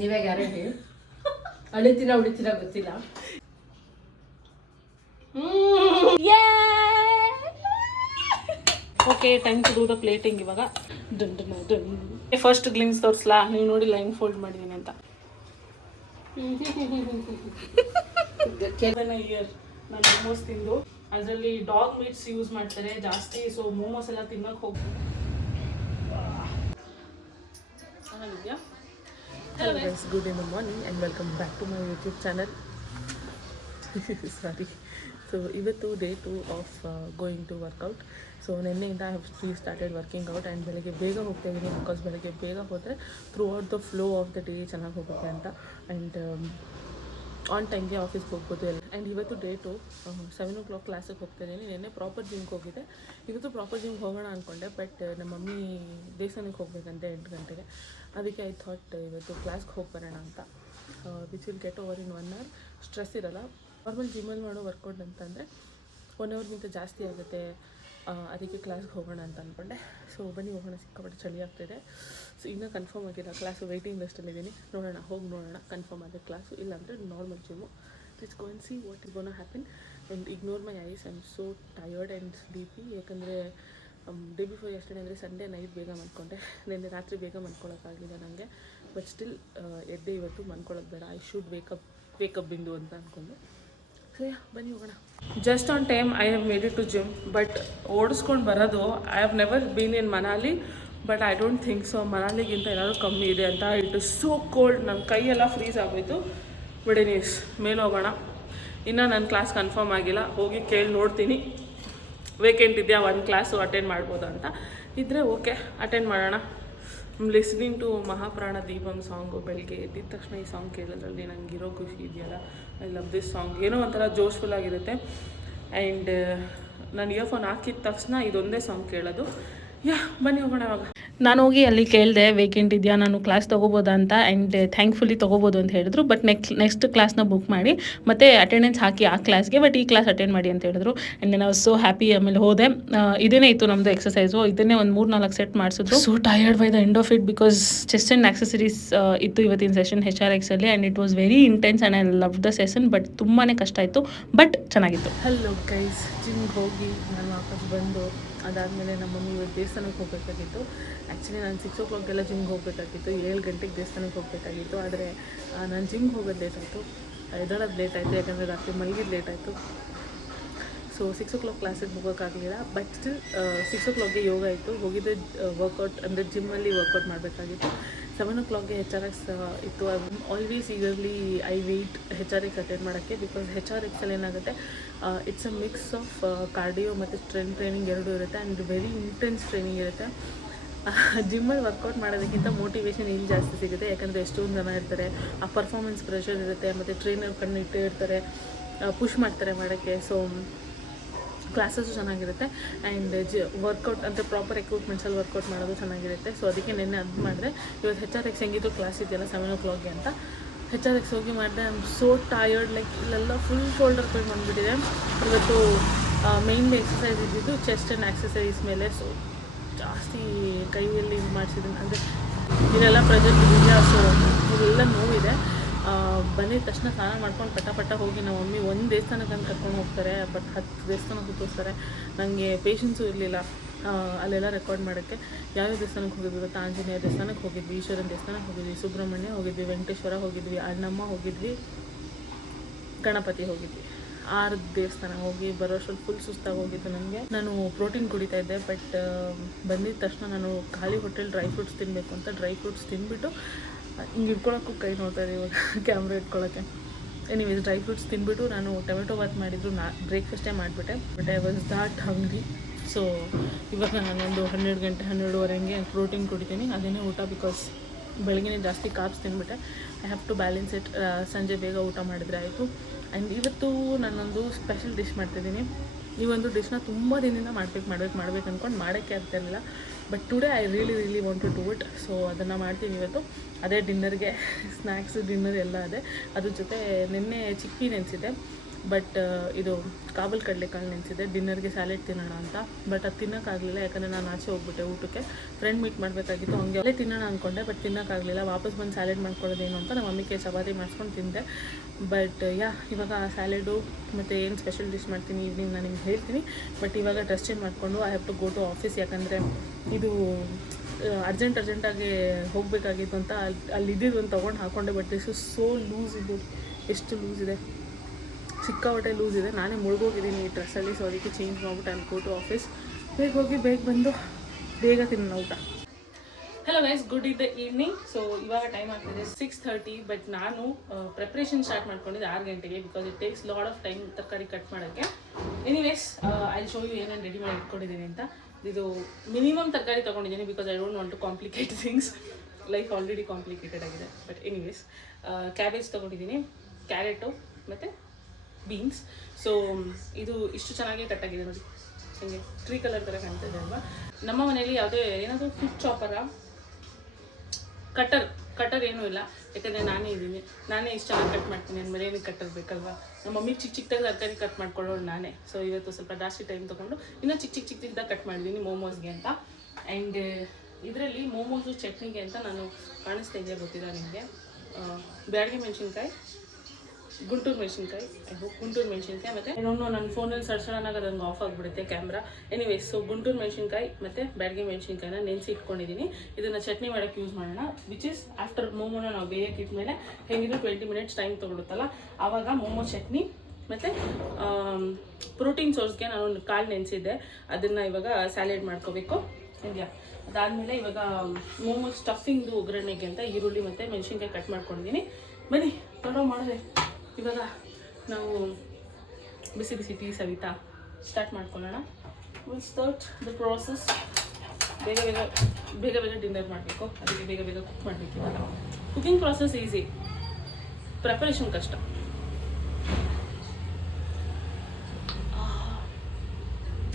ನೀವೇ ಗ್ಯಾರಂಟಿ? ಅಳಿತೀರಾ ಉಳಿತೀರಾ ಗೊತ್ತಿಲ್ಲ. Okay time to do the plating ಇವಾಗ. ದುಂಡು ದುಂಡು ಡನ್ ಫಸ್ಟ್ ಗ್ಲಿಮ್ಸ್ ತೋರಿಸ್ಲಾ? ನೀವು ನೋಡಿ ಲೈನ್ ಫೋಲ್ಡ್ ಮಾಡಿದ್ದೀನಿ ಅಂತ. ಇಯರ್ ನಾನು ಮೋಮೋಸ್ ತಿಂದು. ಅದರಲ್ಲಿ ಡಾಗ್ ಮೀಟ್ಸ್ ಯೂಸ್ ಮಾಡ್ತಾರೆ ಜಾಸ್ತಿ ಸೊ ಮೋಮೋಸ್ ಎಲ್ಲ ತಿನ್ನೋಕೆ ಹೋಗ್ಬೋದು ಚೆನ್ನಾಗಿದ್ಯಾ? Hello guys good in the morning and welcome back to my YouTube channel. Sorry so ಇವತ್ತು day two of going to workout so ನಿನ್ನೆಯಿಂದ ಐ ಹ್ಯಾವ್ ಸ್ಟೀ ಸ್ಟಾರ್ಟೆಡ್ ವರ್ಕಿಂಗ್ ಔಟ್ ಆ್ಯಂಡ್ ಬೆಳಗ್ಗೆ ಬೇಗ ಹೋಗ್ತಾ ಇದ್ದೀನಿ ಬಿಕಾಸ್ ಬೆಳಗ್ಗೆ ಬೇಗ ಹೋದರೆ throughout the flow of the day ಚೆನ್ನಾಗಿ ಹೋಗುತ್ತೆ ಅಂತ. ಆ್ಯಂಡ್ ಆನ್ ಟೈಮ್ಗೆ ಆಫೀಸ್ಗೆ ಹೋಗ್ಬೋದು ಎಲ್ಲ. ಆ್ಯಂಡ್ ಇವತ್ತು ಡೇಟು ಸೆವೆನ್ ಓ ಕ್ಲಾಕ್ ಕ್ಲಾಸಿಗೆ ಹೋಗ್ತಿದ್ದೀನಿ ನಿನ್ನೆ ಪ್ರಾಪರ್ ಜಿಮ್ಗೆ ಹೋಗಿದ್ದೆ. ಇವತ್ತು ಪ್ರಾಪರ್ ಜಿಮ್ಗೆ ಹೋಗೋಣ ಅಂದ್ಕೊಂಡೆ ಬಟ್ ನಮ್ಮ ಮಮ್ಮಿ ದೇವಸ್ಥಾನಕ್ಕೆ ಹೋಗ್ಬೇಕಂತೆ ಎಂಟು ಗಂಟೆಗೆ. ಅದಕ್ಕೆ ಐ ಥಾಟ್ ಇವತ್ತು ಕ್ಲಾಸ್ಗೆ ಹೋಗಿ ಬರೋಣ ಅಂತ. Which will get over in one hour stress ಇರಲ್ಲ. ನಾರ್ಮಲ್ ಜಿಮ್ಮಲ್ಲಿ ಮಾಡೋ ವರ್ಕೌಟ್ ಅಂತಂದರೆ ಒನ್ ಅವರ್ಗಿಂತ ಜಾಸ್ತಿ ಆಗುತ್ತೆ. ಅದಕ್ಕೆ ಕ್ಲಾಸ್ಗೆ ಹೋಗೋಣ ಅಂತ ಅಂದ್ಕೊಂಡೆ ಸೊ ಬನ್ನಿ ಹೋಗೋಣ, ಸಿಕ್ಕಾಪಟ್ಟೆ ಚಳಿ ಆಗ್ತಿದೆ ಸೊ ಇನ್ನೂ ಕನ್ಫರ್ಮ್ ಆಗಿಲ್ಲ. ಕ್ಲಾಸು ವೆಯ್ಟಿಂಗ್ ಲಿಸ್ಟಲ್ಲಿದ್ದೀನಿ ನೋಡೋಣ, ಹೋಗಿ ನೋಡೋಣ. ಕನ್ಫರ್ಮ್ ಆದರೆ ಕ್ಲಾಸು ಇಲ್ಲಾಂದರೆ normal gym it's go see what is gonna happen and ignore my eyes I am so tired and sleepy ಯಾಕಂದರೆ ಡೇ ಬಿಫೋರ್ ಎಸ್ಟರ್ಡೇ ಅಂದರೆ ಸಂಡೇ ನೈಟ್ ಬೇಗ ಮಲ್ಕೊಂಡೆ. ನಿನ್ನೆ ರಾತ್ರಿ ಬೇಗ ಮಲ್ಕೊಳ್ಳೋಕ್ಕಾಗಲಿಲ್ಲ ನನಗೆ ಬಟ್ ಸ್ಟಿಲ್ ಎಡ್ಡೆ ಇವತ್ತು ಮಲ್ಕೊಳ್ಳೋದು ಬೇಡ. ಐ ಶುಡ್ ವೇಕಪ್ ವೇಕಪ್ ಬಿಂದು ಅಂತ ಅಂದ್ಕೊಂಡೆ ಸರಿ ಬನ್ನಿ ಹೋಗೋಣ. Just on time I have made it to gym but ಓಡಿಸ್ಕೊಂಡು ಬರೋದು I have never been in Manali but I don't think so ಮನಾಲಿಗಿಂತ ಏನಾದರೂ ಕಮ್ಮಿ ಇದೆ ಅಂತ ಇಟ್ ಇಸ್ ಸೋ ಕೋಲ್ಡ್ ನನ್ನ ಕೈಯೆಲ್ಲ ಫ್ರೀಸ್ ಆಗೋಯ್ತು ಬಿಡಿನೀಸ್ ಮೇಲೆ ಹೋಗೋಣ. ಇನ್ನೂ ನನ್ನ ಕ್ಲಾಸ್ ಕನ್ಫರ್ಮ್ ಆಗಿಲ್ಲ. ಹೋಗಿ ಕೇಳಿ ನೋಡ್ತೀನಿ. ವೇಕೆಂಟ್ ಇದೆಯಾ ಒಂದು ಕ್ಲಾಸು ಅಟೆಂಡ್ ಮಾಡ್ಬೋದು ಅಂತ. ಇದ್ದರೆ ಓಕೆ ಅಟೆಂಡ್ ಮಾಡೋಣ. Listening to Mahaprana Deepam song ಬೆಳಗ್ಗೆ ಎದ್ದಿದ ತಕ್ಷಣ ಈ ಸಾಂಗ್ ಕೇಳೋದ್ರಲ್ಲಿ ನಂಗೆ ಇರೋ ಖುಷಿ ಇದೆಯಲ್ಲ. ಐ ಲವ್ ದಿಸ್ ಸಾಂಗ್ ಏನೋ ಒಂಥರ ಜೋಶ್ಫುಲ್ ಆಗಿರುತ್ತೆ. ಆ್ಯಂಡ್ ನಾನು ಇಯರ್ಫೋನ್ ಹಾಕಿದ ತಕ್ಷಣ ಇದೊಂದೇ ಸಾಂಗ್ ಕೇಳೋದು. ಯಾ ಬನ್ನಿ ಹೋಗೋಣ ಅವಾಗ ನಾನು ಹೋಗಿ ಅಲ್ಲಿ ಕೇಳಿದೆ ವೇಕೆಂಟ್ ಇದೆಯಾ ನಾನು ಕ್ಲಾಸ್ ತೊಗೋಬೋದಾ ಅಂತ ಆ್ಯಂಡ್ ಥ್ಯಾಂಕ್ಫುಲಿ ತೊಗೋಬೋದು ಅಂತ ಹೇಳಿದ್ರು ಬಟ್ ನೆಕ್ಸ್ಟ್ ನೆಕ್ಸ್ಟ್ ಕ್ಲಾಸ್ನ ಬುಕ್ ಮಾಡಿ ಮತ್ತೆ ಅಟೆಂಡೆನ್ಸ್ ಹಾಕಿ ಆ ಕ್ಲಾಸ್ಗೆ ಬಟ್ ಈ ಕ್ಲಾಸ್ ಅಟೆಂಡ್ ಮಾಡಿ ಅಂತ ಹೇಳಿದ್ರು. ಆ್ಯಂಡ್ ನಾನು ಸೊ ಹ್ಯಾಪಿ ಆಮೇಲೆ ಹೋದೆ. ಇದೇನೇ ಇತ್ತು ನಮ್ಮದು ಎಕ್ಸಸೈಸು ಇದನ್ನೇ ಒಂದು ಮೂರು ನಾಲ್ಕು ಸೆಟ್ ಮಾಡಿಸಿದ್ರು so tired by the end of it because chest and accessories ಇತ್ತು ಇವತ್ತಿನ session H R ಎಕ್ಸಲ್ಲಿ and it was very intense and I love the session but ತುಂಬಾ ಕಷ್ಟ ಆಯಿತು ಬಟ್ ಚೆನ್ನಾಗಿತ್ತು. ಹಲೋ ಗೈಸ್ ಜಿಮ್ಗೆ ಹೋಗಿ ನಾನು ವಾಪಸ್ ಬಂದು ಅದಾದಮೇಲೆ ನಮ್ಮ ಮಮ್ಮಿ ಇವತ್ತು ದೇವಸ್ಥಾನಕ್ಕೆ ಹೋಗಬೇಕಾಗಿತ್ತು. ಆ್ಯಕ್ಚುಲಿ ನಾನು ಸಿಕ್ಸ್ ಓ ಕ್ಲಾಕ್ಗೆಲ್ಲ ಜಿಮ್ಗೆ ಹೋಗಬೇಕಾಗಿತ್ತು. ಏಳು ಗಂಟೆಗೆ ದೇವಸ್ಥಾನಕ್ಕೆ ಹೋಗಬೇಕಾಗಿತ್ತು. ಆದರೆ ನಾನು ಜಿಮ್ಗೆ ಹೋಗೋದು ಲೇಟ್ ಆಯಿತು. ಎದ್ದೇಳೋದು ಲೇಟ್ ಆಯಿತು, ಯಾಕಂದರೆ ರಾತ್ರಿ ಮಲಗಿದ್ದು ಲೇಟ್ ಆಯಿತು. ಸೊ ಸಿಕ್ಸ್ ಓ ಕ್ಲಾಕ್ ಕ್ಲಾಸಿಗೆ ಹೋಗೋಕ್ಕಾಗಲಿಲ್ಲ. ಬಟ್ ಸ್ಟಿಲ್ ಸಿಕ್ಸ್ ಓ ಕ್ಲಾಕ್ಗೆ ಯೋಗ ಇತ್ತು. ಹೋಗಿದ್ದೆ ವರ್ಕೌಟ್ ಅಂದರೆ ಜಿಮ್ಮಲ್ಲಿ ವರ್ಕೌಟ್ ಮಾಡಬೇಕಾಗಿತ್ತು. ಸೆವೆನ್ ಓ ಕ್ಲಾಕ್ಗೆ ಹೆಚ್ ಆರ್ ಎಕ್ಸ್ ಇತ್ತು. Always eagerly I wait H R X attend ಮಾಡೋಕ್ಕೆ ಬಿಕಾಸ್ ಹೆಚ್ ಆರ್ ಎಕ್ಸಲ್ಲಿ ಏನಾಗುತ್ತೆ it's a mix of cardio ಮತ್ತು ಸ್ಟ್ರೆಂತ್ ಟ್ರೈನಿಂಗ್ ಎರಡೂ ಇರುತ್ತೆ ಆ್ಯಂಡ್ ವೆರಿ ಇಂಟೆನ್ಸ್ ಟ್ರೈನಿಂಗ್ ಇರುತ್ತೆ. ಜಿಮ್ಮಲ್ಲಿ ವರ್ಕೌಟ್ ಮಾಡೋದಕ್ಕಿಂತ ಮೋಟಿವೇಶನ್ ಇಲ್ಲಿ ಜಾಸ್ತಿ ಸಿಗುತ್ತೆ. ಯಾಕಂದರೆ ಎಷ್ಟೊಂದು ಜನ ಇರ್ತಾರೆ, ಆ ಪರ್ಫಾರ್ಮೆನ್ಸ್ ಪ್ರೆಷರ್ ಇರುತ್ತೆ, ಮತ್ತು ಟ್ರೈನರ್ ಕಣ್ಣು ಇಟ್ಟೇ ಇರ್ತಾರೆ ಪುಷ್ ಮಾಡ್ತಾರೆ ಮಾಡೋಕ್ಕೆ. ಸೊ ಕ್ಲಾಸಸ್ಸು ಚೆನ್ನಾಗಿರುತ್ತೆ. ಆ್ಯಂಡ್ ಜಿ ವರ್ಕೌಟ್ ಅಂತ ಪ್ರಾಪರ್ ಎಕ್ವಿಪ್ಮೆಂಟ್ಸಲ್ಲಿ ವರ್ಕೌಟ್ ಮಾಡೋದು ಚೆನ್ನಾಗಿರುತ್ತೆ. ಸೊ ಅದಕ್ಕೆ ನಿನ್ನೆ ಅದು ಮಾಡಿದೆ. ಇವತ್ತು ಹೆಚ್ ಆರ್ ಎಕ್ಸ್ ಹೆಂಗಿದ್ರು ಕ್ಲಾಸ್ ಇದೆಯಲ್ಲ ಸೆವೆನ್ ಓ ಕ್ಲಾಕ್ಗೆ ಅಂತ. ಹೆಚ್ ಆರ್ ಎಕ್ಸ್ ಹೋಗಿ ಮಾಡಿದೆ. I am so tired like ಇಲ್ಲೆಲ್ಲ ಫುಲ್ ಶೋಲ್ಡರ್ ಪೇನ್ ಬಂದುಬಿಟ್ಟಿದೆ. ಇವತ್ತು ಮೇಯ್ನ್ಲಿ ಎಕ್ಸಸೈಸ್ ಇದ್ದಿದ್ದು ಚೆಸ್ಟ್ ಆ್ಯಂಡ್ ಎಕ್ಸಸೈಸ್ ಮೇಲೆ. ಸೊ ಜಾಸ್ತಿ ಕೈಯಲ್ಲಿ ಮಾಡಿಸಿದ್ದೀನಿ. ಅಂದರೆ, ಇದೆಲ್ಲ ಪ್ರೆಸೆಂಟ್ ಇದೆಯಾ ಸೊ ಇದೆಲ್ಲ ನೋವಿದೆ. ಬಂದಿದ ತಕ್ಷಣ ಸ್ನಾನ ಮಾಡ್ಕೊಂಡು ಪಟ ಪಟ ಹೋಗಿ ನಮ್ಮ ಮಮ್ಮಿ ಒಂದು ದೇವಸ್ಥಾನಕ್ಕೆ ಅಂತ ಕರ್ಕೊಂಡು ಹೋಗ್ತಾರೆ ಬಟ್ ಹತ್ತು ದೇವಸ್ಥಾನ ಸುತ್ತಿಸ್ತಾರೆ. ನನಗೆ ಪೇಷನ್ಸು ಇರಲಿಲ್ಲ ಅಲ್ಲೆಲ್ಲ ರೆಕಾರ್ಡ್ ಮಾಡೋಕ್ಕೆ. ಯಾವ್ಯಾವ ದೇವಸ್ಥಾನಕ್ಕೆ ಹೋಗಿದ್ವಿ ಗೊತ್ತಾ? ಆಂಜನೇಯ ದೇವಸ್ಥಾನಕ್ಕೆ ಹೋಗಿದ್ವಿ, ಈಶ್ವರನ ದೇವಸ್ಥಾನಕ್ಕೆ ಹೋಗಿದ್ವಿ, ಸುಬ್ರಹ್ಮಣ್ಯ ಹೋಗಿದ್ವಿ, ವೆಂಕಟೇಶ್ವರ ಹೋಗಿದ್ವಿ, ಅಣ್ಣಮ್ಮ ಹೋಗಿದ್ವಿ, ಗಣಪತಿ ಹೋಗಿದ್ವಿ. ಆರು ದೇವಸ್ಥಾನ ಹೋಗಿ ಬರೋಷ್ಟರಲ್ಲಿ ಫುಲ್ ಸುಸ್ತಾಗಿ ಹೋಗಿದ್ದು ನನಗೆ ನಾನು ಪ್ರೋಟೀನ್ ಕುಡಿತಾ ಇದ್ದೆ ಬಟ್ ಬಂದಿದ ತಕ್ಷಣ ನಾನು ಖಾಲಿ ಹೋಟೆಲ್ ಡ್ರೈ ಫ್ರೂಟ್ಸ್ ತಿನ್ನಬೇಕು ಅಂತ ಡ್ರೈ ಫ್ರೂಟ್ಸ್ ತಿಂದ್ಬಿಟ್ಟು ಹಿಂಗೆ ಇಟ್ಕೊಳಕ್ಕೂ ಕೈ ನೋಡ್ತಾ ಇದೆ ಇವಾಗ ಕ್ಯಾಮ್ರಾ ಇಟ್ಕೊಳ್ಳೋಕ್ಕೆ ಎನಿವೇಸ್ ಡ್ರೈ ಫ್ರೂಟ್ಸ್ ತಿನ್ಬಿಟ್ಟು ನಾನು ಟೊಮೆಟೊ ಬಾತ್ ಮಾಡಿದ್ರು, ನಾ ಬ್ರೇಕ್ಫಾಸ್ಟೇ ಮಾಡಿಬಿಟ್ಟೆ but I was that hungry so ಇವಾಗ ನಾನೊಂದು ಹನ್ನೆರಡು ಗಂಟೆ ಹನ್ನೆರಡುವರೆ ಹಂಗೆ ಪ್ರೋಟೀನ್ ಕುಡಿತೀನಿ. ಅದೇನೇ ಊಟ ಬಿಕಾಸ್ ಬೆಳಗ್ಗೆ ಜಾಸ್ತಿ carbs ತಿನ್ಬಿಟ್ಟೆ. I have to balance it ಸಂಜೆ ಬೇಗ ಊಟ ಮಾಡಿದ್ರೆ ಆಯಿತು. ಆ್ಯಂಡ್ ಇವತ್ತು ನಾನೊಂದು ಸ್ಪೆಷಲ್ ಡಿಶ್ ಮಾಡ್ತಿದ್ದೀನಿ. ಈ ಒಂದು ಡಿಶ್ನ ತುಂಬ ದಿನದಿಂದ ಮಾಡ್ಬೇಕು ಮಾಡ್ಬೇಕು ಮಾಡ್ಬೇಕು ಅಂದ್ಕೊಂಡು ಮಾಡೋಕ್ಕೆ ಆಗ್ತಿರಲಿಲ್ಲ but today I really really want to do it so ಅದನ್ನು ಮಾಡ್ತೀನಿ ಇವತ್ತು. ಅದೇ ಡಿನ್ನರ್ಗೆ ಸ್ನ್ಯಾಕ್ಸ್ ಡಿನ್ನರ್ ಎಲ್ಲ ಅದೇ. ಅದ್ರ ಜೊತೆ ನಿನ್ನೆ ಚಿಕ್ಕಿ ನೆನೆಸಿದೆ ಬಟ್ ಇದು ಕಾಬಲ್ ಕಡಲೆಕಾಳು ನೆನೆಸಿದೆ. ಡಿನ್ನರ್ಗೆ ಸ್ಯಾಲೆಡ್ ತಿನ್ನೋಣ ಅಂತ. ಬಟ್ ಅದು ತಿನ್ನೋಕ್ಕಾಗಲಿಲ್ಲ. ಯಾಕಂದರೆ ನಾನು ಆಚೆ ಹೋಗ್ಬಿಟ್ಟೆ ಊಟಕ್ಕೆ. ಫ್ರೆಂಡ್ ಮೀಟ್ ಮಾಡಬೇಕಾಗಿತ್ತು. ಹಂಗೆ ಅಲ್ಲೇ ತಿನ್ನೋಣ ಅಂದ್ಕೊಂಡೆ ಬಟ್ ತಿನ್ನೋಕ್ಕಾಗಲಿಲ್ಲ. ವಾಪಸ್ ಬಂದು ಸ್ಯಾಲೆಡ್ ಮಾಡ್ಕೊಳ್ಳೋದೇನು ಅಂತ ನಮ್ಮ ಮಮ್ಮಿಗೆ ಚಪಾತಿ ಮಾಡ್ಸ್ಕೊಂಡು ತಿಂದೆ. ಬಟ್ ಯಾ ಇವಾಗ ಸ್ಯಾಲೆಡು ಮತ್ತು ಏನು ಸ್ಪೆಷಲ್ ಡಿಶ್ ಮಾಡ್ತೀನಿ ಈವ್ನಿಂಗ್ ನಾನು ನಿಮ್ಗೆ ಹೇಳ್ತೀನಿ. ಬಟ್ ಇವಾಗ ಡ್ರೆಸ್ ಚೇಂಜ್ ಮಾಡಿಕೊಂಡು I have to go to office ಯಾಕಂದರೆ ಇದು ಅರ್ಜೆಂಟ್ ಅರ್ಜೆಂಟಾಗಿ ಹೋಗಬೇಕಾಗಿತ್ತು ಅಂತ ಅಲ್ಲಿ ಅಲ್ಲಿ ಇದ್ದಿದ್ದು ಒಂದು ತೊಗೊಂಡು ಹಾಕ್ಕೊಂಡೆ but this is so loose ಇದು. ಎಷ್ಟು ಲೂಸ್ ಇದೆ. ಸಿಕ್ಕಾಪಟ್ಟೆ ಲೂಸ್ ಇದೆ. ನಾನೇ ಮುಳುಗೋಗಿದ್ದೀನಿ ಈ ಡ್ರೆಸ್ಸಲ್ಲಿ ಸೊ ಅದಕ್ಕೆ ಚೇಂಜ್ ಮಾಡ್ಬಿಟ್ಟು ಅಲ್ಲಿ ಆಫೀಸ್ ಬೇಗ ಹೋಗಿ, ಬೇಗ ಬಂದು ಬೇಗ ತಿನ್ನೋಣ ಊಟ. ಹಲೋ ಗೈಸ್ ಗುಡ್ ಇದ್ದ ಈವ್ನಿಂಗ್ ಸೊ ಇವಾಗ ಟೈಮ್ ಆಗ್ತಿದೆ ಸಿಕ್ಸ್ ಥರ್ಟಿ ಬಟ್ ನಾನು ಪ್ರಿಪ್ರೇಷನ್ ಸ್ಟಾರ್ಟ್ ಮಾಡ್ಕೊಂಡಿದ್ದೆ ಆರು ಗಂಟೆಗೆ because it takes lot of time ತರಕಾರಿ ಕಟ್ ಮಾಡೋಕ್ಕೆ. ಎನಿವೇಸ್ ಐ ಶೋ ಯು ಏನೇನು ರೆಡಿ ಮಾಡಿ ಇಟ್ಕೊಂಡಿದ್ದೀನಿ ಅಂತ. ಇದು ಮಿನಿಮಮ್ ತರಕಾರಿ ತೊಗೊಂಡಿದ್ದೀನಿ because I don't want to complicate things life already complicated ಆಗಿದೆ. ಬಟ್ ಎನಿವೇಸ್ ಕ್ಯಾಬೇಜ್ ತೊಗೊಂಡಿದ್ದೀನಿ ಕ್ಯಾರೆಟು ಮತ್ತು ಬೀನ್ಸ್ ಸೊ ಇದು ಇಷ್ಟು ಚೆನ್ನಾಗಿ ಕಟ್ ಆಗಿದೆ ನೋಡಿ. ಹಿಂಗೆ ಟ್ರೀ ಕಲರ್ ಥರ ಇದೆ ಅಲ್ವಾ? ನಮ್ಮ ಮನೇಲಿ ಯಾವುದೇ ಏನಾದರೂ ಫುಡ್ ಚಾಪರ ಕಟರ್ ಕಟರ್ ಏನೂ ಇಲ್ಲ. ಯಾಕಂದರೆ ನಾನೇ ಇದ್ದೀನಿ ನಾನೇ ಇಷ್ಟು ಚೆನ್ನಾಗಿ ಕಟ್ ಮಾಡ್ತೀನಿ. ಅಂದಮೇಲೆ ಏನಕ್ಕೆ ಕಟ್ಟರ್ ಬೇಕಲ್ವಾ? ನಮ್ಮ ಮಮ್ಮಿ ಚಿಕ್ಕ ಚಿಕ್ಕದಾಗಿ ತರಕಾರಿ ಕಟ್ ಮಾಡ್ಕೊಳ್ಳೋಣ ನಾನೇ. ಸೊ ಇವತ್ತು ಸ್ವಲ್ಪ ಜಾಸ್ತಿ ಟೈಮ್ ತೊಗೊಂಡು ಇನ್ನೂ ಚಿಕ್ಕ ಚಿಕ್ಕ ಚಿಕ್ಕದಾಗಿ ಕಟ್ ಮಾಡಿದ್ದೀನಿ ಮೋಮೋಸ್ಗೆ ಅಂತ. ಆ್ಯಂಡ್ ಇದರಲ್ಲಿ ಮೋಮೋಸು ಚಟ್ನಿಗೆ ಅಂತ ನಾನು ಕಾಣಿಸ್ತಾ ಇದೆಯಾ ಗೊತ್ತಿಲ್ಲ ನಿಮಗೆ. ಬ್ಯಾಡಗಿ ಮೆಣಸಿನ್ಕಾಯಿ ಗುಂಟೂರು ಮೆಣಸಿನ್ಕಾಯಿ. ಐ ಹೋಪ್ ಗುಂಟೂರು ಮೆಣಸಿನ್ಕಾಯಿ ಮತ್ತು ಇನ್ನೊಂದು ನನ್ನ ಫೋನಲ್ಲಿ ಸಡನ್ನಾಗ ಅದಂಗೆ ಆಫ್ ಆಗಿಬಿಡುತ್ತೆ ಕ್ಯಾಮ್ರಾ ಎನಿವೇಸ್ ಸೊ ಗುಂಟೂರು ಮೆಣಸಿನ್ಕಾಯಿ ಮತ್ತು ಬ್ಯಾಡ್ಗೆ ಮೆಣಸಿನ್ಕಾಯಿನ ನೆನೆಸಿ ಇಟ್ಕೊಂಡಿದ್ದೀನಿ ಇದನ್ನು ಚಟ್ನಿ ಮಾಡೋಕ್ಕೆ ಯೂಸ್ ಮಾಡೋಣ ವಿಚ್ ಇಸ್ ಆಫ್ಟರ್ ಮೋಮೋನ ನಾವು ಬೇಯಕ್ಕೆ ಇಟ್ಮೇಲೆ ಹೆಂಗಿದ್ರು ಟ್ವೆಂಟಿ ಮಿನಿಟ್ಸ್ ಟೈಮ್ ತೊಗೊಳುತ್ತಲ್ಲ, ಆವಾಗ ಮೋಮೋ ಚಟ್ನಿ ಮತ್ತು ಪ್ರೋಟೀನ್ ಸೋರ್ಸ್ಗೆ ನಾನು ಕಾಳು ನೆನೆಸಿದ್ದೆ. ಅದನ್ನು ಇವಾಗ ಸ್ಯಾಲೆಡ್ ಮಾಡ್ಕೋಬೇಕು. ಇದೆಯಾ ಅದಾದಮೇಲೆ ಇವಾಗ ಮೋಮೋ ಸ್ಟಫಿಂಗ್ದು ಒಗ್ಗರಣೆಗೆ ಅಂತ ಈರುಳ್ಳಿ ಮತ್ತು ಮೆಣಸಿನ್ಕಾಯಿ ಕಟ್ ಮಾಡ್ಕೊಂಡಿದ್ದೀನಿ ಬನ್ನಿ, ತಡೋ ಮಾಡಿದೆ. ಇವಾಗ ನಾವು ಬಿಸಿ ಬಿಸಿ ಟೀ ಸವಿತಾ ಸ್ಟಾರ್ಟ್ ಮಾಡ್ಕೊಳ್ಳೋಣ. ವಿಲ್ ಸ್ಟಾರ್ಟ್ ದ ಪ್ರೋಸೆಸ್ ಬೇಗ ಬೇಗ ಬೇಗ ಬೇಗ ಡಿನ್ನರ್ ಮಾಡಬೇಕು. ಅದಕ್ಕೆ ಬೇಗ ಬೇಗ ಕುಕ್ ಮಾಡಬೇಕು ಇವಾಗ. ಕುಕಿಂಗ್ ಪ್ರಾಸೆಸ್ ಈಸಿ ಪ್ರಿಪರೇಷನ್ ಕಷ್ಟ.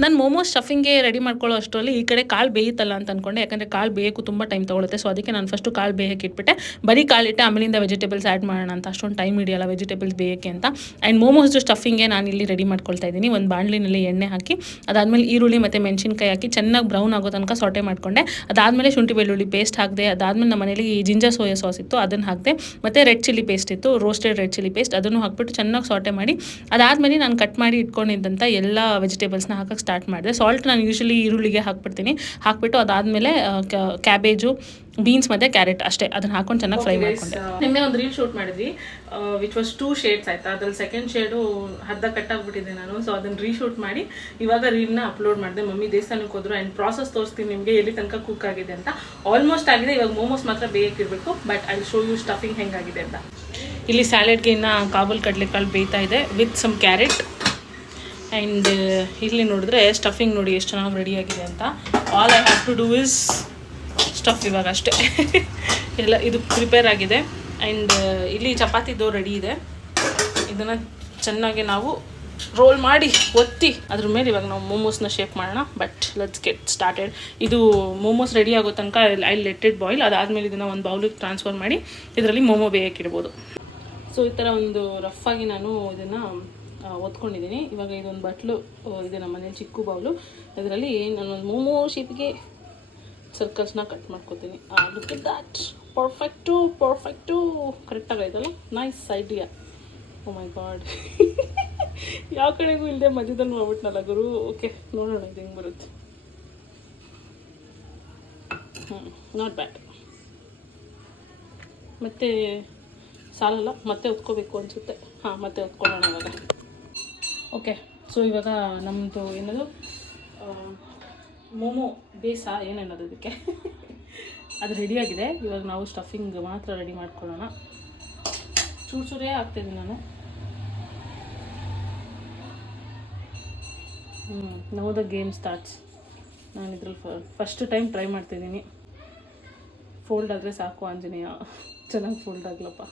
ನಾನು ಮೋಮೋಸ್ ಸ್ಟಫಿಂಗ್ಗೆ ರೆಡಿ ಮಾಡ್ಕೊಳ್ಳೋ ಅಷ್ಟರಲ್ಲಿ ಈ ಕಡೆ ಕಾಳು ಬೇಯುತ್ತಲ್ಲ ಅಂತ ಅಂದ್ಕೊಂಡೆ ಯಾಕಂದರೆ ಕಾಳು ಬೇಯೋಕ್ಕೂ ತುಂಬ ಟೈಮ್ ತೊಗೊಳುತ್ತೆ. ಸೊ ಅದಕ್ಕೆ ನಾನು ಫಸ್ಟು ಕಾಳು ಬೇಯಕ್ಕೆ ಇಟ್ಬಿಟ್ಟೆ. ಬರೀ ಕಾಳಿಟ್ಟೆ ಆಮೇಲಿಂದ ವೆಜಿಟೇಬಲ್ಸ್ ಆ್ಯಡ್ ಮಾಡೋಣ ಅಂತ. ಅಷ್ಟೊಂದು ಟೈಮ್ ಹಿಡಿಯಲ್ಲ ವೆಜಿಟೇಬಲ್ಸ್ ಬೇಯಕ್ಕೆ ಅಂತ. ಆ್ಯಂಡ್ ಮೋಮೋಸ್ದು ಸ್ಟಫಿಂಗ್ಗೆ ನಾನು ಇಲ್ಲಿ ರೆಡಿ ಮಾಡ್ಕೊಳ್ತಾ ಇದ್ದೀನಿ. ಒಂದು ಬಾಣಲಿನಲ್ಲಿ ಎಣ್ಣೆ ಹಾಕಿ, ಅದಾದಮೇಲೆ ಈರುಳ್ಳಿ ಮತ್ತು ಮೆಣಸಿನ್ಕಾಯಿ ಹಾಕಿ ಚೆನ್ನಾಗಿ ಬ್ರೌನ್ ಆಗೋ ತನಕ ಸೊಟೆ ಮಾಡಿಕೊಂಡೆ. ಅದಾದಮೇಲೆ ಶುಂಠಿ ಬೆಳ್ಳುಳ್ಳಿ ಪೇಸ್ಟ್ ಹಾಕಿದೆ, ಅದಾದಮೇಲೆ ನಮ್ಮ ಮನೇಲಿ ಜಿಂಜರ್ ಸೋಯಾ ಸಾಸ್ ಇತ್ತು, ಅದನ್ನು ಹಾಕಿದೆ. ಮತ್ತು ರೆಡ್ ಚಿಲ್ಲಿ ಪೇಸ್ಟ್ ಇತ್ತು ರೋಸ್ಟೆಡ್ ರೆಡ್ ಚಿಲ್ಲಿ ಪೇಸ್ಟ್ ಅದನ್ನು ಹಾಕ್ಬಿಟ್ಟು ಚೆನ್ನಾಗಿ ಸೊಟೆ ಮಾಡಿ, ಅದಾದಮೇಲೆ ನಾನು ಕಟ್ ಮಾಡಿ ಇಟ್ಕೊಂಡಿದ್ದಂಥ ಎಲ್ಲ ವೆಜಿಟೇಬಲ್ಸ್ನ ಹಾಕಕ್ಕೆ ಸ್ಟಾರ್ಟ್ ಮಾಡಿದೆ. ಸಾಲ್ಟ್ ನಾನು ಯೂಶಲಿ ಈರುಳ್ಳಿಗೆ ಹಾಕ್ಬಿಡ್ತೀನಿ. ಹಾಕ್ಬಿಟ್ಟು ಅದಾದ್ಮೇಲೆ ಕ್ಯಾಬೇಜು ಬೀನ್ಸ್ ಮತ್ತೆ ಕ್ಯಾರೆಟ್ ಅಷ್ಟೇ. ಅದನ್ನ ಹಾಕೊಂಡು ಚೆನ್ನಾಗಿ ಫ್ರೈ ಮಾಡ್ಕೊಂಡೆ. ನಿನ್ನೆ ಒಂದು ರೀಲ್ ಶೂಟ್ ಮಾಡಿದ್ವಿ ವಿಚ್ ವಾಸ್ ಟೂ ಶೇಡ್ಸ್ ಆಯ್ತಾ. ಅದ್ರಲ್ಲಿ ಸೆಕೆಂಡ್ ಶೇಡು ಅರ್ಧ ಕಟ್ ಆಗ್ಬಿಟ್ಟಿದ್ದೆ ನಾನು. ಸೊ ಅದನ್ನ ರೀಶೂಟ್ ಮಾಡಿ ಇವಾಗ ರೀಲ್ನ ಅಪ್ಲೋಡ್ ಮಾಡಿದೆ. ಮಮ್ಮಿ ದೇವಸ್ಥಾನಕ್ಕೆ ಹೋದ್ರು. ಆ್ಯಂಡ್ ಪ್ರಾಸೆಸ್ ತೋರಿಸ್ತೀನಿ ನಿಮಗೆ ಎಲ್ಲಿ ತನಕ ಕುಕ್ ಆಗಿದೆ ಅಂತ. ಆಲ್ಮೋಸ್ಟ್ ಆಗಿದೆ. ಇವಾಗ ಮೋಮೋಸ್ ಮಾತ್ರ ಬೇಯಕ್ಕಿರಬೇಕು but I show you stuffing ಹೆಂಗಾಗಿದೆ ಅಂತ. ಇಲ್ಲಿ ಸ್ಯಾಲೆಡ್ಗೆ ಇನ್ನು ಕಾಬೂಲ್ ಕಡಲೆಕಾಳು ಬೇಯ್ತಾ ಇದೆ ವಿತ್ ಸಮ್ ಕ್ಯಾರೆಟ್ ಆ್ಯಂಡ್ ಇಲ್ಲಿ ನೋಡಿದ್ರೆ ಸ್ಟಫಿಂಗ್ ನೋಡಿ ಎಷ್ಟು ಚೆನ್ನಾಗಿ ರೆಡಿಯಾಗಿದೆ ಅಂತ. All I have to do is stuff ಇವಾಗ ಅಷ್ಟೇ. ಎಲ್ಲ ಇದು ಪ್ರಿಪೇರ್ ಆಗಿದೆ. ಆ್ಯಂಡ್ ಇಲ್ಲಿ ಚಪಾತಿದು ರೆಡಿ ಇದೆ. ಇದನ್ನು ಚೆನ್ನಾಗಿ ನಾವು ರೋಲ್ ಮಾಡಿ ಒತ್ತಿ ಅದ್ರ ಮೇಲೆ ಇವಾಗ ನಾವು ಮೋಮೋಸ್ನ ಶೇಪ್ ಮಾಡೋಣ. ಬಟ್ ಲೆಟ್ಸ್ ಗೆಟ್ ಸ್ಟಾರ್ಟೆಡ್ ಇದು ಮೋಮೋಸ್ ರೆಡಿ ಆಗೋ ತನಕ ಐ ಲೆಟ್ ಇಟ್ ಬಾಯ್ಲ್ ಅದಾದಮೇಲೆ ಇದನ್ನು ಒಂದು ಬೌಲಿಗೆ ಟ್ರಾನ್ಸ್ಫರ್ ಮಾಡಿ ಇದರಲ್ಲಿ ಮೋಮೋ ಬೇಯಕ್ಕಿಡ್ಬೋದು ಸೊ ಈ ಥರ ಒಂದು ರಫ್ ಆಗಿ ನಾನು ಇದನ್ನು ಒತ್ಕೊಂಡಿದ್ದೀನಿ. ಇವಾಗ ಇದೊಂದು ಬಟ್ಲು ಇದೆ ನಮ್ಮ ಮನೇಲಿ ಚಿಕ್ಕ ಬೌಲು. ಅದರಲ್ಲಿ ನಾನೊಂದು ಮೋಮೋ ಶೇಪಿಗೆ ಸರ್ಕಲ್ಸ್ನ ಕಟ್ ಮಾಡ್ಕೊತೀನಿ. Look it that perfect perfect ಕರೆಕ್ಟಾಗಿ ಆಯ್ತಲ್ಲ nice idea oh my god ಯಾವ ಕಡೆಗೂ ಇಲ್ಲದೆ ಮಧ್ಯದಲ್ಲಿ ಮಾಡ್ಬಿಟ್ನಲ್ಲ ಗುರು? ಓಕೆ ನೋಡೋಣ, ಇದು ಹೆಂಗೆ ಬರುತ್ತೆ. ಹ್ಞೂ ನಾಟ್ ಬ್ಯಾಡ್ ಮತ್ತೆ ಸಾಲಲ್ಲ? ಮತ್ತೆ ಒತ್ಕೋಬೇಕು ಅನಿಸುತ್ತೆ. ಹಾಂ, ಮತ್ತೆ ಒತ್ಕೊಳ್ಳೋಣ ಇವಾಗ. ಓಕೆ ಸೊ ಇವಾಗ ನಮ್ಮದು ಏನದು? ಮೋಮೋ, ಬೇಸ ಏನೇನದು ಇದಕ್ಕೆ? ಅದು ರೆಡಿಯಾಗಿದೆ ಇವಾಗ ನಾವು ಸ್ಟಫಿಂಗ್ ಮಾತ್ರ ರೆಡಿ ಮಾಡ್ಕೊಳ್ಳೋಣ. ಚೂರು ಚೂರೇ ಹಾಕ್ತಿದ್ದೀನಿ ನಾನು. ಹ್ಞೂ ನೋ ದ ಗೇಮ್ ಸ್ಟಾರ್ಟ್ಸ್ ನಾನು ಇದ್ರಲ್ಲಿ ಫಸ್ಟ್ ಟೈಮ್ ಟ್ರೈ ಮಾಡ್ತಿದ್ದೀನಿ. ಫೋಲ್ಡ್ ಆದರೆ ಸಾಕು ಆಂಜನೇಯ. ಚೆನ್ನಾಗಿ ಫೋಲ್ಡ್ ಆಗ್ಲಪ್ಪ.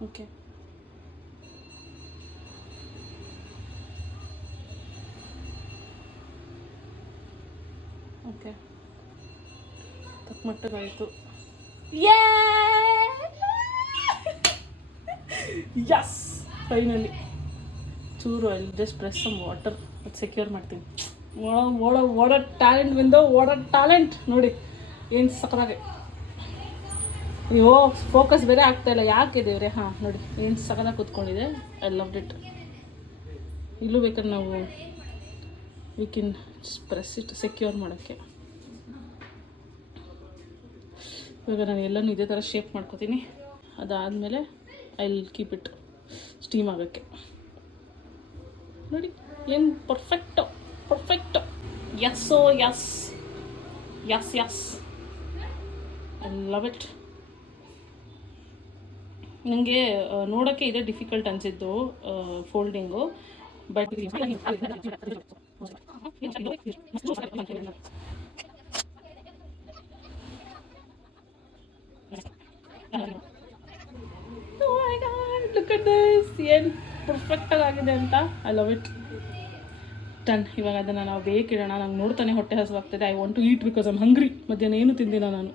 ఓకే ಓಕೆ ತಕ್ಕ ಮಟ್ಟದಾಯಿತು ಯಸ್ ಫೈನಲಿ ಚೂರು ಅಲ್ಲಿ ಜಸ್ಟ್ ಪ್ರೆಸ್ ಸಮ್ ವಾಟರ್ ಅದು ಸೆಕ್ಯೂರ್ ಮಾಡ್ತೀನಿ ಓಡೋ ಓಡೋ ಓಡೋ ಟ್ಯಾಲೆಂಟ್ ಬಂದು ಓಡೋ ಟ್ಯಾಲೆಂಟ್ ನೋಡಿ ಏನು ಸಕ್ಕದಾಗೆ ಅಯ್ಯೋ ಫೋಕಸ್ ಬೇರೆ ಆಗ್ತಾ ಇಲ್ಲ. ಯಾಕೆ ದೇವ್ರೆ? ಹಾಂ, ನೋಡಿ, ಏನು ಸಗದ ಕೂತ್ಕೊಂಡಿದೆ? ಐ ಲವ್ ಇಟ್ ಇಲ್ಲೂ ಬೇಕಾದ್ರೆ ನಾವು we can press it secure ಮಾಡೋಕ್ಕೆ. ಇವಾಗ ನಾನು ಎಲ್ಲನೂ ಇದೇ ಥರ ಶೇಪ್ ಮಾಡ್ಕೋತೀನಿ. ಅದಾದಮೇಲೆ I will keep it steam ಆಗೋಕ್ಕೆ. ನೋಡಿ, ಏನು perfect perfect yes oh yes yes yes I love it ನನಗೆ ನೋಡೋಕ್ಕೆ ಇದೆ ಡಿಫಿಕಲ್ಟ್ ಅನಿಸಿದ್ದು ಫೋಲ್ಡಿಂಗು ಬಟ್ ಪರ್ಫೆಕ್ಟಾಗಿ ಆಗಿದೆ ಅಂತ? ಐ ಲವ್ ಇಟ್ ಡನ್ ಇವಾಗ ಅದನ್ನು ನಾವು ಬೇಕಿಡೋಣ ನಂಗೆ ನೋಡ್ತಾನೆ ಹೊಟ್ಟೆ ಹಸುವಾಗ್ತದೆ. I want to eat because I'm hungry ಮಧ್ಯಾಹ್ನ ಏನು ತಿಂದಿಲ್ಲ ನಾನು.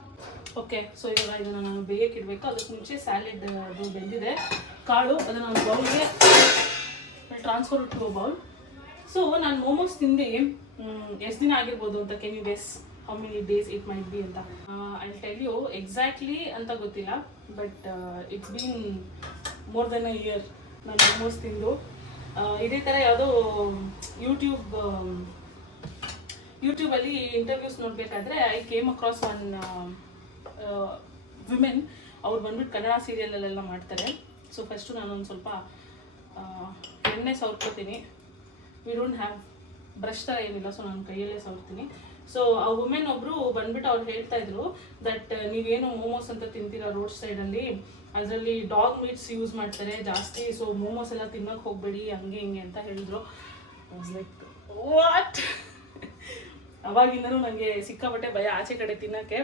ಓಕೆ ಸೊ ಇವಾಗ ಇದನ್ನು ನಾನು ಬೇಕಿಡಬೇಕು ಅದಕ್ಕೆ ಮುಂಚೆ ಸ್ಯಾಲೆಡ್ ಅದು ಬೆಂದಿದೆ. ಕಾಳು, ಅದನ್ನು ನಾನು ಬೌಲ್ಗೆ ಟ್ರಾನ್ಸ್ಫರ್ ಟು ಬೌಲ್. ಸೊ ನಾನು ಮೋಮೋಸ್ ತಿಂದು. ಎಷ್ಟು ದಿನ ಆಗಿರ್ಬೋದು ಅಂತ can you guess how many days it might be ಅಂತ? ಐ ಟೆಲ್ ಯು ಎಕ್ಸಾಕ್ಟ್ಲಿ ಅಂತ ಗೊತ್ತಿಲ್ಲ. But it's been more than a year ನಾನು ಮೋಮೋಸ್ ತಿಂದು. ಇದೇ ಥರ ಯಾವುದೋ ಯೂಟ್ಯೂಬ್ ಯೂಟ್ಯೂಬಲ್ಲಿ ಇಂಟರ್ವ್ಯೂಸ್ ನೋಡಬೇಕಾದ್ರೆ I came across one women ಅವ್ರು ಬಂದ್ಬಿಟ್ಟು ಕನ್ನಡ ಸೀರಿಯಲಲ್ಲೆಲ್ಲ ಮಾಡ್ತಾರೆ. ಸೊ ಫಸ್ಟು ನಾನೊಂದು ಸ್ವಲ್ಪ ಎಣ್ಣೆ ಸವರ್ಕೋತೀನಿ. ವಿ ಡೋಂಟ್ ಹ್ಯಾವ್ ಬ್ರಷ್ ಥರ ಏನಿಲ್ಲ ಸೊ ನಾನು ಕೈಯಲ್ಲೇ ಸವರ್ತೀನಿ. ಸೊ ಆ ವುಮೆನ್ ಒಬ್ರು ಬಂದ್ಬಿಟ್ಟು ಅವ್ರು ಹೇಳ್ತಾ ಇದ್ರು ದಟ್ ನೀವೇನು ಮೋಮೋಸ್ ಅಂತ ತಿಂತೀರಾ ರೋಡ್ ಸೈಡಲ್ಲಿ ಅದರಲ್ಲಿ ಡಾಗ್ ಮೀಟ್ಸ್ ಯೂಸ್ ಮಾಡ್ತಾರೆ ಜಾಸ್ತಿ. ಸೊ ಮೋಮೋಸ್ ಎಲ್ಲ ತಿನ್ನೋಕೆ ಹೋಗಬೇಡಿ, ಹಂಗೆ ಹಿಂಗೆ ಅಂತ ಹೇಳಿದ್ರು. ಲೈಕ್ ವಾಟ್ ಅವಾಗಿಂದನೂ ನನಗೆ ಸಿಕ್ಕಾಪಟ್ಟೆ ಭಯ ಆಚೆ ಕಡೆ ತಿನ್ನೋಕ್ಕೆ.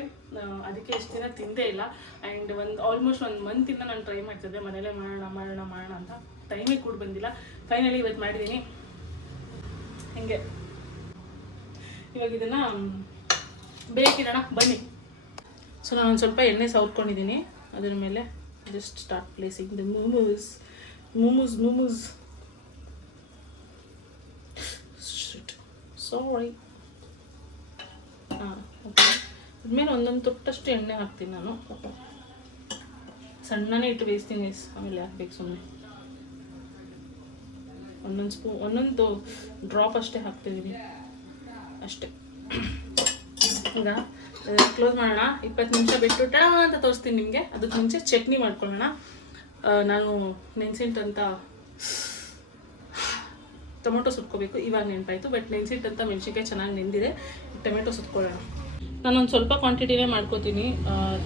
ಅದಕ್ಕೆ ಎಷ್ಟು ದಿನ ತಿಂದೇ ಇಲ್ಲ. ಆ್ಯಂಡ್ ಒಂದು ಆಲ್ಮೋಸ್ಟ್ ಒಂದು ಮಂತಿಂದ ನಾನು ಟ್ರೈ ಮಾಡ್ತಿದ್ದೆ. ಮನೇಲೇ ಮಾಡೋಣ ಮಾಡೋಣ ಮಾಡೋಣ ಅಂತ. ಟೈಮೇ ಕೂಡ ಬಂದಿಲ್ಲ. ಫೈನಲಿ ಇವತ್ತು ಮಾಡಿದ್ದೀನಿ ಹಿಂಗೆ. ಇವಾಗ ಇದನ್ನು ಬೇಕಿಡೋಣ ಬನ್ನಿ. ಸೊ ನಾನು ಸ್ವಲ್ಪ ಎಣ್ಣೆ ಸವರ್ಕೊಂಡಿದ್ದೀನಿ ಅದ್ರ ಮೇಲೆ just start placing the momos momos momos sorry ಹಾಂ ಓಕೆ ಅದಮೇಲೆ ಒಂದೊಂದು ತುಟ್ಟಷ್ಟು ಎಣ್ಣೆ ಹಾಕ್ತೀನಿ ನಾನು. ಸಣ್ಣನೇ ಇಟ್ಟು ಬೇಯಿಸ್ತೀನಿ. ಆಮೇಲೆ ಹಾಕ್ಬೇಕು ಸುಮ್ಮನೆ ಒಂದೊಂದು ಸ್ಪೂ, ಒಂದೊಂದು ಡ್ರಾಪ್ ಅಷ್ಟೇ ಹಾಕ್ತಿದ್ದೀನಿ ಅಷ್ಟೇ. ಈಗ ಕ್ಲೋಸ್ ಮಾಡೋಣ. ಇಪ್ಪತ್ತು ನಿಮಿಷ ಬಿಟ್ಟು ಟಾ ಅಂತ ತೋರಿಸ್ತೀನಿ ನಿಮಗೆ. ಅದಕ್ಕೆ ಮುಂಚೆ ಚಟ್ನಿ ಮಾಡ್ಕೊಳ್ಳೋಣ. ನಾನು ನೆನ್ಸಿಟ್ಟಂತ ಟೊಮೆಟೊ ಸುಟ್ಕೋಬೇಕು. ಇವಾಗ ನೆನಪಾಯಿತು ಬಟ್ ನೆನ್ಸಿಟ್ಟಂತ ಮೆಣಸಿನ್ಕಾಯಿ ಚೆನ್ನಾಗಿ ನೆಂದಿದೆ. ಟೊಮೆಟೊ ಸುತ್ಕೊಳ್ಳೋಣ ನಾನೊಂದು ಸ್ವಲ್ಪ ಕ್ವಾಂಟಿಟಿನೇ ಮಾಡ್ಕೋತೀನಿ.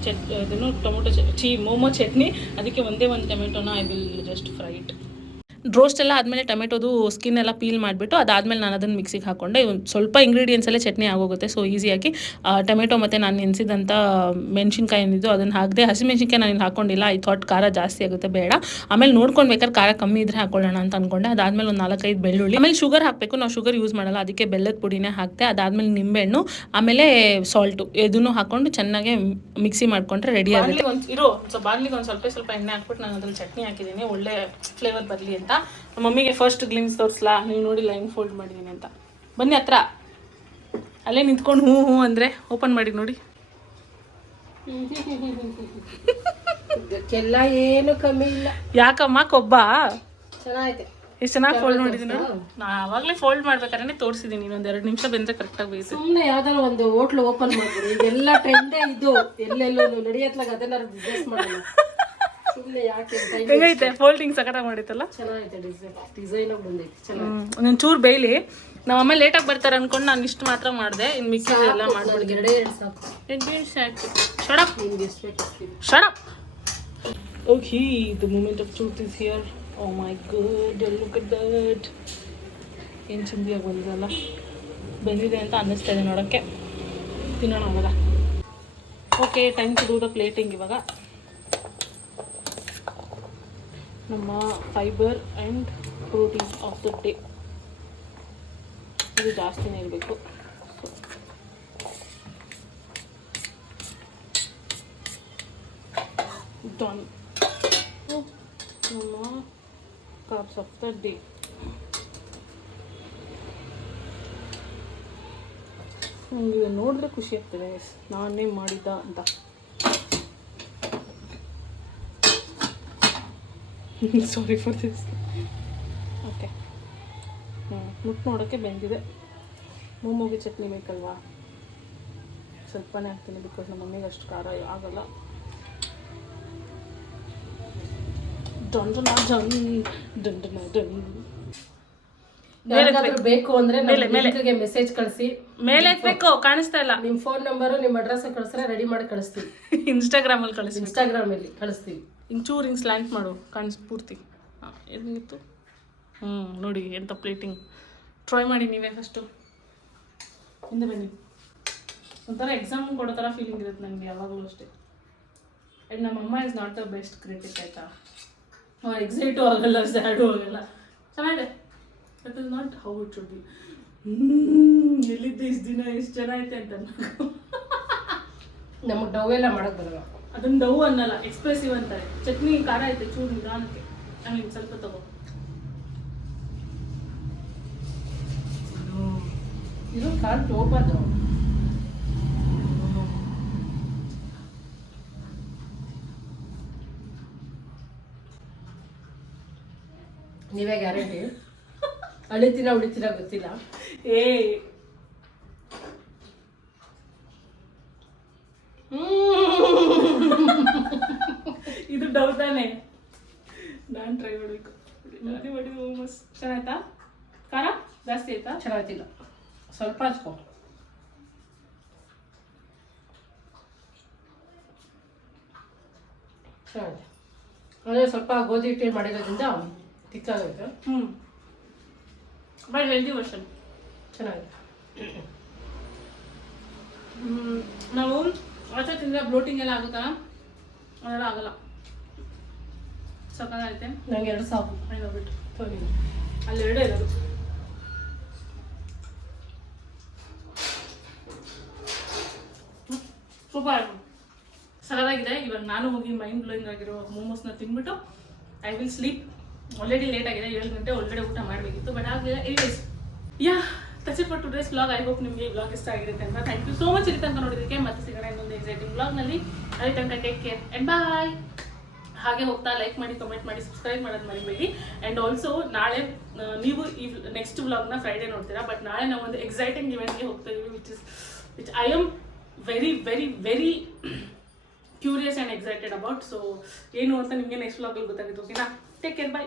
ಚಟ್ ಅದನ್ನು ಟೊಮೊಟೊ ಚೀ ಮೋಮೋ ಚಟ್ನಿ. ಅದಕ್ಕೆ ಒಂದೇ ಒಂದು ಟೊಮೆಟೊನ I will just fry it roast ಎಲ್ಲ ಆದಮೇಲೆ ಟೊಮೆಟೊದು ಸ್ಕಿನ್ ಎಲ್ಲ ಪೀಲ್ ಮಾಡಿಬಿಟ್ಟು ಅದಾದಮೇಲೆ ನಾನು ಅದನ್ನು ಮಿಕ್ಸಿಗೆ ಹಾಕೊಂಡೆ. ಒಂದು ಸ್ವಲ್ಪ ಎಲ್ಲ ಚಟ್ನಿ ಆಗೋಗುತ್ತೆ. ಸೊ ಈಸಿಯಾಗಿ ಟೊಮೆಟೊ ಮತ್ತು ನಾನು ನೆನೆಸಿದಂಥ ಮೆಣಸಿನ್ಕಾಯಿ ಏನಿದ್ದು ಅದನ್ನು ಹಾಕಿದೆ ಹಸಿಮೆಣ್ಸಿನ್ಕಾಯಿ ನಾನು ಇಲ್ಲಿ ಹಾಕ್ಕೊಂಡಿಲ್ಲ ಐ ಥಾಟ್ ಖಾರ ಜಾಸ್ತಿ ಆಗುತ್ತೆ, ಬೇಡ. ಆಮೇಲೆ ನೋಡ್ಕೊಂಡು ಬೇಕಾದ್ರೆ ಖಾರ ಕಮ್ಮಿ ಇದ್ರೆ ಹಾಕೊಳ್ಳೋಣ ಅಂತ ಅಂದ್ಕೊಂಡೆ ಅದಾದಮೇಲೆ ಒಂದು ನಾಲ್ಕೈದು ಬೆಳ್ಳುಳ್ಳಿ. ಆಮೇಲೆ ಶುಗರ್ ಹಾಕಬೇಕು. ನಾವು ಶುಗರ್ ಯೂಸ್ ಮಾಡಲ್ಲ. ಅದಕ್ಕೆ ಬೆಲ್ಲದ ಪುಡಿನೇ ಹಾಕ್ತೆ ಅದಾದಮೇಲೆ ನಿಂಬೆಹಣ್ಣು, ಆಮೇಲೆ ಸಾಲ್ಟು ಇದನ್ನು ಹಾಕ್ಕೊಂಡು ಚೆನ್ನಾಗಿ ಮಿಕ್ಸಿ ಮಾಡ್ಕೊಂಡ್ರೆ ರೆಡಿ ಆಗುತ್ತೆ. ಇರೋ ಸೊ ಬಾಗ್ಲಿಗೆ ಒಂದು ಸ್ವಲ್ಪ ಸ್ವಲ್ಪ ಎಣ್ಣೆ ಹಾಕ್ಬಿಟ್ಟು ನಾನು ಅದ್ರಲ್ಲಿ ಚಟ್ನಿ ಹಾಕಿದ್ದೀನಿ ಒಳ್ಳೆ ಫ್ಲೇವರ್ ಬರಲಿ ಅಂತ. ಮಮ್ಮಿಗೆ ಫಸ್ಟ್ ಗ್ಲಿಮ್ಸ್ ತೋರಿಸ್ಲಾ? ನೀವು ನೋಡಿಲ್ಲ ಹೆಂಗೆ ಫೋಲ್ಡ್ ಮಾಡಿದ್ದೀನಿ ಅಂತ. ಬನ್ನಿ ಹತ್ರ. ಅಲ್ಲೇ ನಿಂತ್ಕೊಂಡು ಹ್ಞೂ ಹ್ಞೂ ಅಂದರೆ ಓಪನ್ ಮಾಡಿ ನೋಡಿ. ಇದಕ್ಕೆಲ್ಲ ಏನು ಕಮ್ಮಿ ಇಲ್ಲ. ಯಾಕಮ್ಮ ಕೊಬ್ಬ? ಚೆನ್ನಾಗೈತೆ. ಎಷ್ಟು ಚೆನ್ನಾಗಿ ಫೋಲ್ಡ್ ನೋಡಿದ್ದೀನಿ ನೋಡು ನಾ ಆವಾಗಲೇ ಫೋಲ್ಡ್ ಮಾಡ್ಬೇಕಾದ್ರೆ ತೋರಿಸಿದ್ದೀನಿ ಇನ್ನೊಂದು ಎರಡು ನಿಮಿಷ ಬಂದರೆ ಕರೆಕ್ಟಾಗಿ ಬೇಯಿಸಿ ಸುಮ್ಮನೆ ಯಾವ್ದಾರ ಒಂದು ಹೋಟ್ಲು ಓಪನ್ ಮಾಡ್ಬಿಡಿ. ಇದೆಲ್ಲ ಟ್ರೆಂಡೇ ಇದು. ಎಲ್ಲೆಲ್ಲೂ ನಡೆಯತ್ಲಾಗ ಅದನ್ನ ಬಿಸ್ನೆಸ್ ಮಾಡೋಣ ಸುಮ್ಮನೆ ಯಾಕೆ ಹೆಂಗೈತೆ? ಫೋಲ್ಡಿಂಗ್ ಸಕಟ ಮಾಡಿತ್ತಲ್ಲ? ಚೆನ್ನಾಗೈತೆ ಡಿಸೈನ್ ಡಿಸೈನ್ ಬಂದೈತೆ ಚೆನ್ನಾಗಿ ಒಂದೊಂದು ಚೂರು ಬೇಯ್ಲಿ. ನಮ್ಮ ಅಮ್ಮ ಲೇಟಾಗಿ ಬರ್ತಾರೆ ಅನ್ಕೊಂಡು ನಾನು ಇಷ್ಟು ಮಾತ್ರ ಮಾಡಿದೆ. ಇನ್ನು ಮಿಕ್ಕಿದ ಎಲ್ಲ ಮಾಡ್ಬಿಡ್ತೀನಿ. ಎರಡೇ ಎರಡು ಸಾಕು. ಶಡಪ್ ನಿಮ್ಗೆ ಎಷ್ಟು ಬೇಕು ಅಷ್ಟಿದೆ. Shut up! Okay, the moment of truth is here. Oh my god, look at that. ಏನು ಚಿಂದಿಯಾಗಿ ಬಂದಿದಲ್ಲ? ಬಂದಿದೆ ಅಂತ ಅನ್ನಿಸ್ತಾ ಇದೆ ನೋಡೋಕ್ಕೆ. ತಿನ್ನೋಣ ಅವಾಗ okay time to do the plating ಇವಾಗ. ನಮ್ಮ fiber and protein of the day ಇದು ಜಾಸ್ತಿನೇ ಇರಬೇಕು. ಡನ್ ನಮ್ಮ ಕಾಪ್ಸ್ ಆಫ್ ದ ಡೇ ನನಗೆ ನೋಡಿದ್ರೆ ಖುಷಿ ಆಗ್ತದೆ. ನಾನೇ ಮಾಡಿದ್ದ ಅಂತ. ಸಾರಿ ಫಾರ್ ದಿಸ್ ಓಕೆ ಹ್ಞೂ ಮುಟ್ಟು ನೋಡೋಕ್ಕೆ ಬೆಂದಿದೆ. ಮೂಮೂಗಿ ಚಟ್ನಿ ಬೇಕಲ್ವಾ? ಸ್ವಲ್ಪನೇ ಹಾಕ್ತೀನಿ ಬಿಕಾಸ್ ನಮ್ಮ ಮಮ್ಮಿಗೆ ಅಷ್ಟು ಖಾರ ಆಗಲ್ಲ. ಡೊಂಡನ ಡನ್ ಡೊಂಡನ ಡನ್ ಯಾರಿಗಾದ್ರೂ ಬೇಕು ಅಂದ್ರೆ ಗೆ ಮೆಸೇಜ್ ಕಳಿಸಿ. ಮೇಲೆ ಬೇಕು ಕಾಣಿಸ್ತಾ ಇಲ್ಲ. ನಿಮ್ಮ ಫೋನ್ ನಂಬರು ನಿಮ್ಮ ಅಡ್ರೆಸ್ ಕಳಿಸ್ರೆ ರೆಡಿ ಮಾಡಿ ಕಳಿಸ್ತೀವಿ ಇನ್ಸ್ಟಾಗ್ರಾಮಲ್ಲಿ ಕಳಿಸಿ ಇನ್ಸ್ಟಾಗ್ರಾಮ್ ಅಲ್ಲಿ ಕಳಿಸ್ತೀವಿ ಇಂಚೂರು ಹಿಂಗೆ ಸ್ಲ್ಯಾಂಟ್ ಮಾಡು, ಕಾಣಿಸ್ ಪೂರ್ತಿ. ಹಾಂ ಹ್ಞೂ ನೋಡಿ ಎಂಥ ಪ್ಲೇಟಿಂಗ್ ಟ್ರೈ ಮಾಡಿ ನೀವೇ ಫಸ್ಟು ಹಿಂದೆ ಬನ್ನಿ. ಒಂಥರ ಎಕ್ಸಾಮ್ ಕೊಡೋ ಥರ ಫೀಲಿಂಗ್ ಇರುತ್ತೆ ನನಗೆ ಯಾವಾಗಲೂ ಅಷ್ಟೇ. ಆ್ಯಂಡ್ ನಮ್ಮ ಅಮ್ಮ is not the best critic ಆಯಿತಾ? ಎಕ್ಸೈಟು ಆಗಲ್ಲ ಸ್ಯಾಡು ಆಗಲ್ಲ ಚೆನ್ನಾಗಿದೆ. That is not how it should be ಎಲ್ಲಿದ್ದೆ ಇಷ್ಟು ದಿನ ಎಷ್ಟು ಜನ ಐತೆ ಅಂತ ನಮಗೆ ನಮಗ್ ಡವ್ ಎಲ್ಲ ಮಾಡೋಕ್ಕೆ ಬರಲ್ಲ. ಅದನ್ನ ಡವ್ ಅನ್ನಲ್ಲ ಎಕ್ಸ್ಪ್ರೆಸಿವ್ ಅಂತಾರೆ. ಚಟ್ನಿ ಖಾರ ಐತೆ ಚೂರು ನಿಧಾನಕ್ಕೆ. ಹಂಗೆ ಸ್ವಲ್ಪ ತಗೋ. ಇದು ಕಾಲ್ ಟೋಪದು ನೀವೇ ಗ್ಯಾರಂಟಿ? ಅಳಿತೀರಾ ಉಳಿತೀರಾ ಗೊತ್ತಿಲ್ಲ. ಏ ಇದು ಡವ್ ತಾನೆ ನಾನು ಟ್ರೈ ಮಾಡಬೇಕು. ಅದೇ ಮಾಡಿದ್ದು ಮಸ್ತ್ ಚೆನ್ನಾಯ್ತಾ? ಖಾರ? ಜಾಸ್ತಿ ಆಯ್ತಾ? ಚೆನ್ನಾಗಿಲ್ಲ ಸ್ವಲ್ಪ ಹಚ್ಕೊ. ಚೆನ್ನಾಗಿದೆ. ಅಂದರೆ ಸ್ವಲ್ಪ ಗೋಧಿ ಹಿಟ್ಟು ಮಾಡಿರೋದ್ರಿಂದ ತಿಕ್ಕಾಗೈತೆ ಹ್ಞೂ ಬಟ್ ಹೆಲ್ದಿ ವರ್ಷನ್ ಚೆನ್ನಾಗಿದೆ. ನಾವು ಆಚೆ ತಿಂದರೆ ಬ್ಲೋಟಿಂಗ್ ಎಲ್ಲ ಆಗುತ್ತಾ? ಅದೆಲ್ಲ ಆಗಲ್ಲ. ಸಕ್ಕತ್ತಾಗೈತೆ ನಂಗೆ ಎರಡು ಸಾಕು. ಅಲ್ಲಿ ಎರಡೇ ಇರೋದು. ಸೂಪರ್. ಇವಾಗ ನಾನು ಹೋಗಿ ಮೈಂಡ್ ಬ್ಲೋಯಿಂಗ್ ಆಗಿರೋ ಮೋಮೋಸ್ನ ತಿನ್ಬಿಟ್ಟು I will sleep already late ಆಗಿದೆ. ಏಳು ಗಂಟೆ ಒಳಗಡೆ ಊಟ ಮಾಡಬೇಕಿತ್ತು ಬಟ್ ಆಗಲಿಲ್ಲ. Anyways yeah it for today's blog I hope ನಿಮಗೆ ಬ್ಲಾಗ್ ಇಷ್ಟ ಆಗಿರುತ್ತೆ ಅಂತ. ಥ್ಯಾಂಕ್ ಯು ಸೋ ಮಚ್ ಇಲ್ಲಿ ತನಕ ನೋಡಿದ್ದಕ್ಕೆ. ಮತ್ತೆ ಸಿಗೋಣ ಇನ್ನೊಂದು ಎಕ್ಸೈಟಿಂಗ್ ಬ್ಲಾಗ್ನಲ್ಲಿ ಅಲ್ಲಿ ತನಕ ಟೇಕ್ ಕೇರ್ ಆ್ಯಂಡ್ ಬಾಯ್ ಹಾಗೆ ಹೋಗ್ತಾ ಲೈಕ್ ಮಾಡಿ ಕಮೆಂಟ್ ಮಾಡಿ ಸಬ್ಸ್ಕ್ರೈಬ್ ಮಾಡೋದು ಮರಿಬೇಡಿ. ಆ್ಯಂಡ್ ಆಲ್ಸೋ ನಾಳೆ ನೀವು ಈ ನೆಕ್ಸ್ಟ್ ವ್ಲಾಗ್ನ ಫ್ರೈಡೇ ನೋಡ್ತೀರಾ ಬಟ್ ನಾಳೆ ನಾವು ಒಂದು ಎಕ್ಸೈಟಿಂಗ್ ಇವೆಂಟ್ಗೆ ಹೋಗ್ತಾ ಇದೀವಿ which is which I am very very very curious and excited about so ಏನು ಅಂತ ನಿಮಗೆ ನೆಕ್ಸ್ಟ್ ವ್ಲಾಗಲ್ಲಿ ಗೊತ್ತಾಗುತ್ತೆ ಓಕೆನಾ ಟೇಕ್ ಕೇರ್ ಬೈ